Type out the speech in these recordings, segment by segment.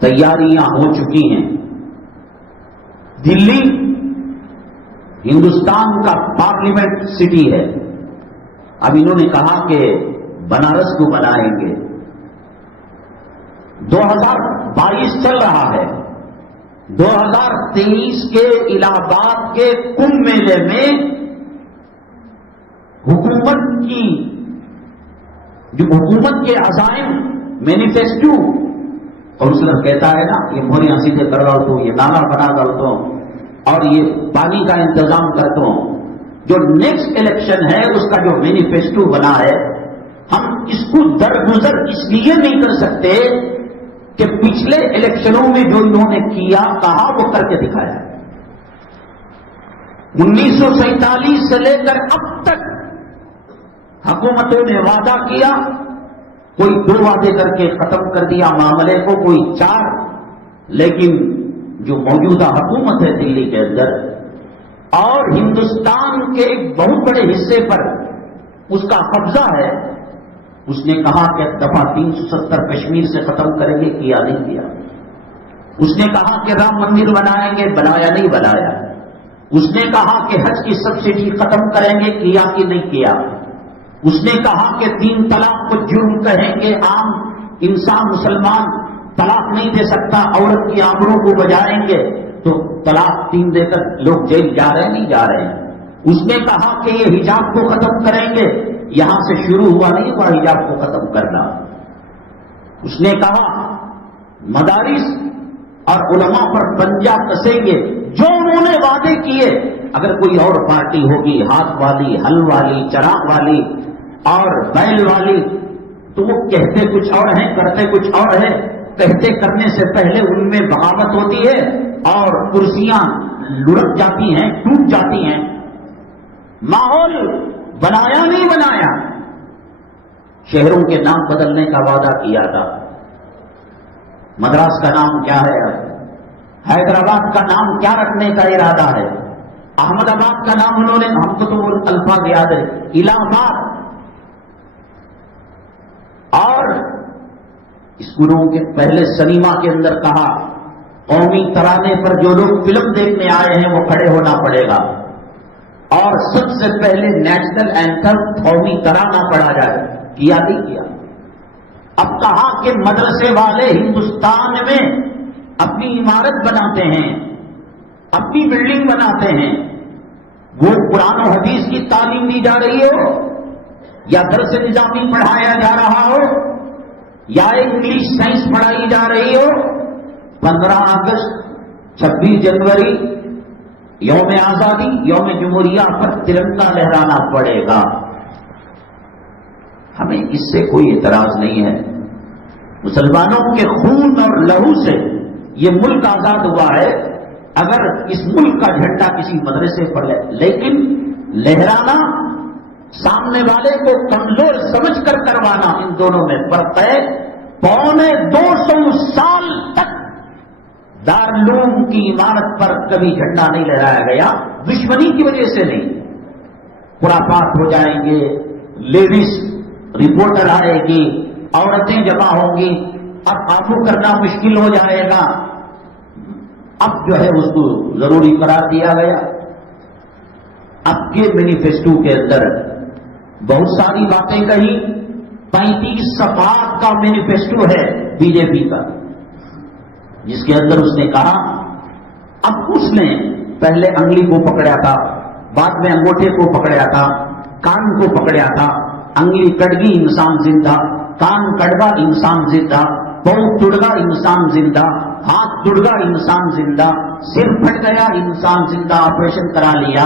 تیاریاں ہو چکی ہیں. دلی ہندوستان کا پارلیمنٹ سٹی ہے. اب انہوں نے کہا کہ بنارس کو بنائیں گے. 2022 چل رہا ہے. 2023 کے الہ آباد کے کمبھ میلے میں حکومت کے عزائم مینیفیسٹو، کونسلر کہتا ہے نا یہ موریاں سیدھے کر ڈالتا ہوں، یہ نالا بنا ڈالتا ہوں اور یہ پانی کا انتظام کرتا ہوں. جو نیکسٹ الیکشن ہے اس کا جو مینیفیسٹو بنا ہے، ہم اس کو درگزر اس لیے نہیں کر سکتے کہ پچھلے الیکشنوں میں جو انہوں نے کیا کہا وہ کر کے دکھایا. 1947 سے لے کر اب تک حکومتوں نے وعدہ کیا، کوئی 2 وعدے کر کے ختم کر دیا معاملے کو، کوئی 4. لیکن جو موجودہ حکومت ہے دلی کے اندر اور ہندوستان کے ایک بہت بڑے حصے پر اس کا قبضہ ہے، اس نے کہا کہ دفعہ 370 کشمیر سے ختم کریں گے، کیا نہیں کیا. اس نے کہا کہ رام مندر بنائیں گے، بنایا نہیں بنایا. اس نے کہا کہ حج کی سبسڈی ختم کریں گے، کیا کہ نہیں کیا. اس نے کہا کہ 3 طلاق کو جرم کہیں گے، عام انسان مسلمان طلاق نہیں دے سکتا، عورت کی آبرو کو بجائیں گے تو طلاق 3 دے کر لوگ جیل جا رہے نہیں جا رہے ہیں. اس نے کہا کہ یہ حجاب کو ختم کریں گے، یہاں سے شروع ہوا نہیں ہوا حجاب کو ختم کرنا. اس نے کہا مدارس اور علماء پر پنجہ کسیں گے. جو انہوں نے وعدے کیے، اگر کوئی اور پارٹی ہوگی ہاتھ والی، ہل والی، چراغ والی اور بیل والی، تو وہ کہتے کچھ اور ہیں کرتے کچھ اور ہے. کہتے کرنے سے پہلے ان میں بغاوت ہوتی ہے اور کرسیاں لڑک جاتی ہیں، ٹوٹ جاتی ہیں. ماحول بنایا نہیں بنایا. شہروں کے نام بدلنے کا وعدہ کیا تھا. مدراس کا نام کیا ہے؟ حیدرآباد کا نام کیا رکھنے کا ارادہ ہے؟ احمد آباد کا نام انہوں نے، ہم کو تو الفاظ یاد ہے، الہ آباد. اور اسکولوں کے پہلے سنیما کے اندر کہا قومی ترانے پر جو لوگ فلم دیکھنے آئے ہیں وہ کھڑے ہونا پڑے گا، اور سب سے پہلے نیشنل اینتھم قومی ترانہ پڑھا جائے. کیا نہیں کیا. اب کہا کہ مدرسے والے ہندوستان میں اپنی عمارت بناتے ہیں، اپنی بلڈنگ بناتے ہیں، وہ قرآن و حدیث کی تعلیم دی جا رہی ہو یا درس نظامی پڑھایا جا رہا ہو یا انگلش سائنس پڑھائی جا رہی ہو، 15 اگست 26 جنوری یوم آزادی، یوم جمہوریہ پر ترنگا لہرانا پڑے گا. ہمیں اس سے کوئی اعتراض نہیں ہے. مسلمانوں کے خون اور لہو سے یہ ملک آزاد ہوا ہے. اگر اس ملک کا جھنڈا کسی مدرسے پر لیکن لہرانا، سامنے والے کو کمزور سمجھ کر کروانا، ان دونوں میں فرق ہے. 250 سال تک دارالعلوم کی عمارت پر کبھی جھنڈا نہیں لہرایا گیا. دشمنی کی وجہ سے نہیں. خرافات ہو جائیں گے، لیڈیز رپورٹر آئے گی، عورتیں جمع ہوں گی، اب قابو کرنا مشکل ہو جائے گا. اب جو ہے اس کو ضروری قرار دیا گیا. اب کے مینیفیسٹو کے اندر بہت ساری باتیں کہی. 35 صفحات کا مینیفیسٹو ہے بی جے پی کا، جس کے اندر اس نے کہا، اب اس نے پہلے انگلی کو پکڑا تھا، بعد میں انگوٹھے کو پکڑا تھا، کان کو پکڑا تھا. انگلی کٹ گئی انسان زندہ، کان کٹگا انسان زندہ، پاؤں ٹوٹ گا انسان زندہ، ہاتھ ٹوٹ گا انسان زندہ، سر پھٹ گیا انسان زندہ، آپریشن کرا لیا.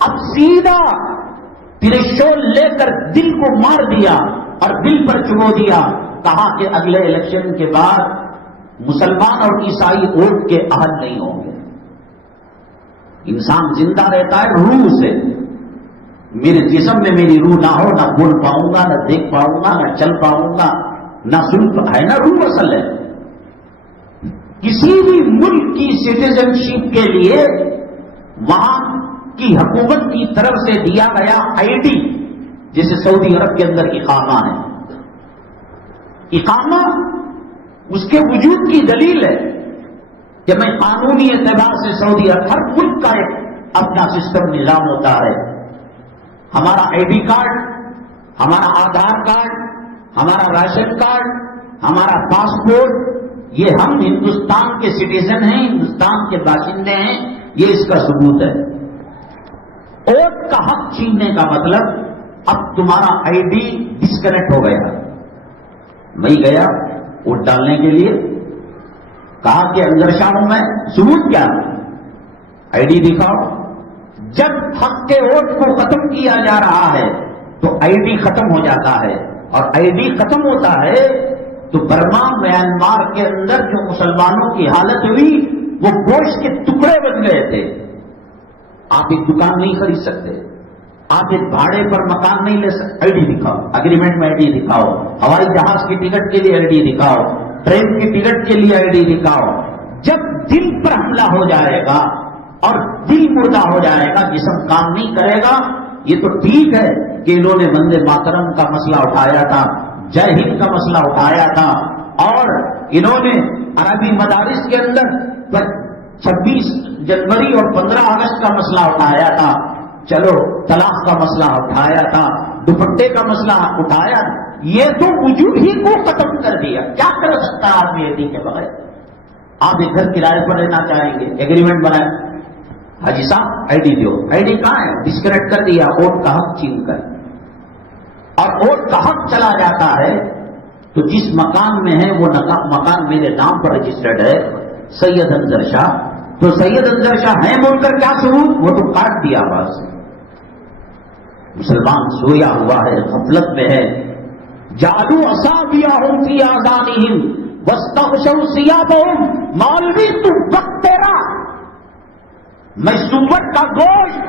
اب سیدھا ترشول لے کر دل کو مار دیا اور دل پر چبو دیا. کہا کہ اگلے الیکشن کے بعد مسلمان اور عیسائی ووٹ کے اہل نہیں ہوں گے. انسان زندہ رہتا ہے روح سے. میرے جسم میں میری روح نہ ہو، نہ بول پاؤں گا، نہ دیکھ پاؤں گا، نہ چل پاؤں گا، نہ سن ہے نا. روح اصل ہے. کسی بھی ملک کی سٹیزن شپ کے لیے وہاں کی حکومت کی طرف سے دیا گیا آئی ڈی، جیسے سعودی عرب کے اندر اقامہ ہے. اقامہ اس کے وجود کی دلیل ہے کہ میں قانونی اعتبار سے سعودی عرب، ہر ملک کا ایک اپنا سسٹم نظام ہوتا ہے. ہمارا آئی ڈی کارڈ، ہمارا آدھار کارڈ، ہمارا راشن کارڈ، ہمارا پاسپورٹ، یہ ہم ہندوستان کے سٹیزن ہیں، ہندوستان کے باشندے ہیں، یہ اس کا ثبوت ہے. ووٹ کا حق چھیننے کا مطلب اب تمہارا آئی ڈی ڈسکنیکٹ ہو گیا. میں گیا ووٹ ڈالنے کے لیے، کہا کہ اندرشاہ ہوں میں، ثبوت کیا؟ آئی ڈی دکھاؤ. جب حق کے ووٹ کو ختم کیا جا رہا ہے تو آئی ڈی ختم ہو جاتا ہے، اور آئی ڈی ختم ہوتا ہے تو برما میانمار کے اندر جو مسلمانوں کی حالت ہوئی وہ گوشت کے ٹکڑے بن گئے تھے. آپ ایک دکان نہیں خرید سکتے، آپ ایک بھاڑے پر مکان نہیں لے سکتے. آئی ڈی دکھاؤ، اگریمنٹ میں آئی ڈی دکھاؤ، ہوائی جہاز کی ٹکٹ کے لیے آئی ڈی دکھاؤ، ٹرین کی ٹکٹ کے لیے آئی ڈی دکھاؤ. جب دل پر حملہ ہو جائے گا اور دل مردہ ہو جائے گا، جسم کام نہیں کرے گا. یہ تو ٹھیک ہے کہ انہوں نے وندے ماترم کا مسئلہ اٹھایا تھا، جے ہند کا مسئلہ اٹھایا تھا، اور انہوں نے عربی مدارس کے اندر 26 جنوری اور 15 اگست کا مسئلہ اٹھایا تھا. چلو طلاق کا مسئلہ اٹھایا تھا، دوپٹے کا مسئلہ اٹھایا. یہ تو وجود ہی کو ختم کر دیا. کیا کر سکتا ہے آدمی آئی ڈی کے بغیر؟ آپ ایک گھر کرائے پر رہنا چاہیں گے، ایگریمنٹ بنائیں، حاجی صاحب I D do. I D کہاں ہے؟ ڈسکنیکٹ کر دیا ووٹ کا حق چھین کر. اور ووٹ کا حق چلا جاتا ہے تو جس مکان میں ہے وہ مکان میرے نام پر رجسٹرڈ ہے، سید انظر شاہ، تو سید انظر شاہ ہیں بول کر کیا ثبوت؟ وہ تو کاٹ دیا بس. مسلمان سویا ہوا ہے، غفلت میں ہے. جادو اصابعہم فی آذانہم واستغشوا ثیابہم. مولوی تو وقت تیرا، میں سور کا گوشت،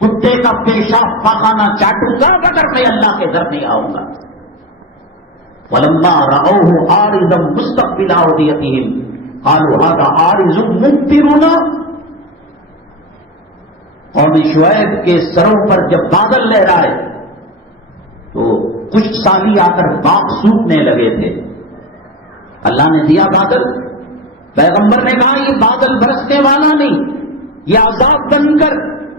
کتے کا پیشاب پاخانہ چاٹوں گا اگر میں اللہ کے گھر نہیں آؤں گا. وَلَمَّا رَأَوْهُ عَارِضًا مُسْتَقْبِلَ أَوْدِيَتِهِمْ قَالُوا هَذَا عَارِضٌ مُمْطِرُنَا. قوم شعیب کے سروں پر جب بادل لہرائے تو کچھ سالی آ کر باغ سوکھنے لگے تھے. اللہ نے دیا بادل، پیغمبر نے کہا یہ بادل برسنے والا نہیں، یہ عذاب بن کر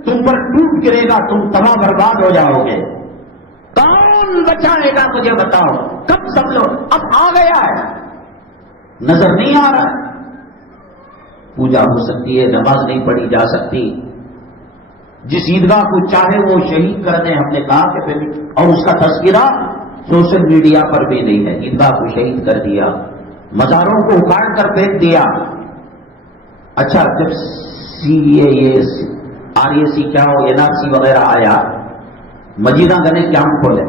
تم پر ٹوٹ گرے گا، تم تباہ برباد ہو جاؤ گے. کون بچائے گا مجھے بتاؤ؟ کب سب لوگ اب آ گیا ہے، نظر نہیں آ رہا. پوجا ہو سکتی ہے، نماز نہیں پڑھی جا سکتی. جس عیدگاہ کو چاہے وہ شہید کر دیں، ہم نے کہا کہ پھر، اور اس کا تذکرہ سوشل میڈیا پر بھی نہیں ہے. عیدگاہ کو شہید کر دیا، مزاروں کو اکھاڑ کر پھینک دیا. اچھا جب RAC کیا ہو، NRC وغیرہ آیا، مجیدہ گنے کیا ہم کھولے،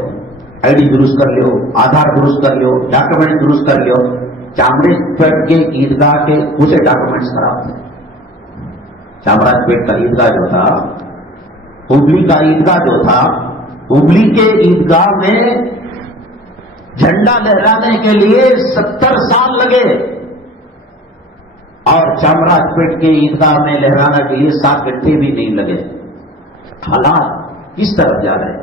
آئی ڈی درست کر لو، آدھار درست کر لو، ڈاکومنٹ درست کر لو. چامراج پیٹ کے عیدگاہ کے اسے ڈاکومنٹس خراب تھے. چامراج پیٹ کا عیدگاہ جو تھا، ہبلی کا عیدگاہ جو تھا، ہبلی کے عیدگاہ میں جھنڈا لہرانے کے لیے 70 سال لگے، اور چامراج پیٹ کے عیدگاہ میں لہرانے کے لیے 7 گھنٹے بھی نہیں لگے. حالات کس طرف جا رہے ہیں؟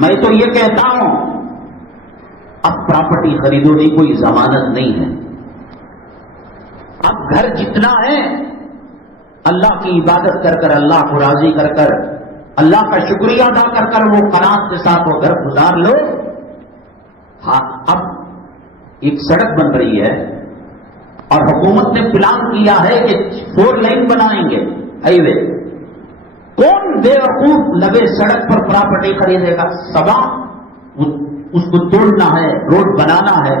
میں تو یہ کہتا ہوں اب پراپرٹی خریدنے کی کوئی ضمانت نہیں ہے. اب گھر جتنا ہے اللہ کی عبادت کر کر، اللہ کو راضی کر کر، اللہ کا شکریہ ادا کر کر وہ قناعت کے ساتھ وہ گھر گزار لو. ہاں اب ایک سڑک بن رہی ہے اور حکومت نے پلان کیا ہے کہ 4 لائن بنائیں گے، ہائی وے. کون بے وقوف لگے سڑک پر پراپرٹی خریدے گا؟ سبا اس کو توڑنا ہے، روڈ بنانا ہے.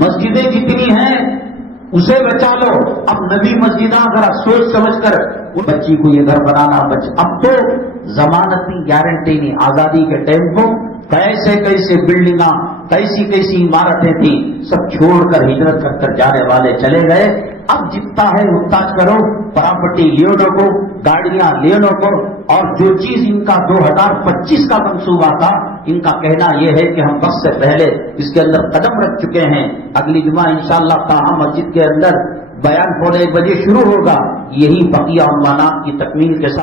مسجدیں جتنی ہیں اسے بچا لو. اب نبی مسجدہ ذرا سوچ سمجھ کر وہ بچی کو یہ گھر بنانا. اب تو ضمانتی گارنٹی نہیں. آزادی کے ٹائم کو کیسے کیسے بلڈنگاں، کیسی کیسی عمارتیں تھیں، سب چھوڑ کر ہجرت کر کر جانے والے چلے گئے. اب جتنا ہے اتنا کرو، پراپرٹی لیونوں کو، گاڑیاں لیونوں کو. اور جو چیز ان کا 2025 کا منصوبہ تھا، ان کا کہنا یہ ہے کہ ہم وقت سے پہلے اس کے اندر قدم رکھ چکے ہیں. اگلی جمعہ انشاءاللہ تاہم مسجد کے اندر بیان 1:15 بجے شروع ہوگا. یہی بقیہ عنوانات کی تکمیل کے ساتھ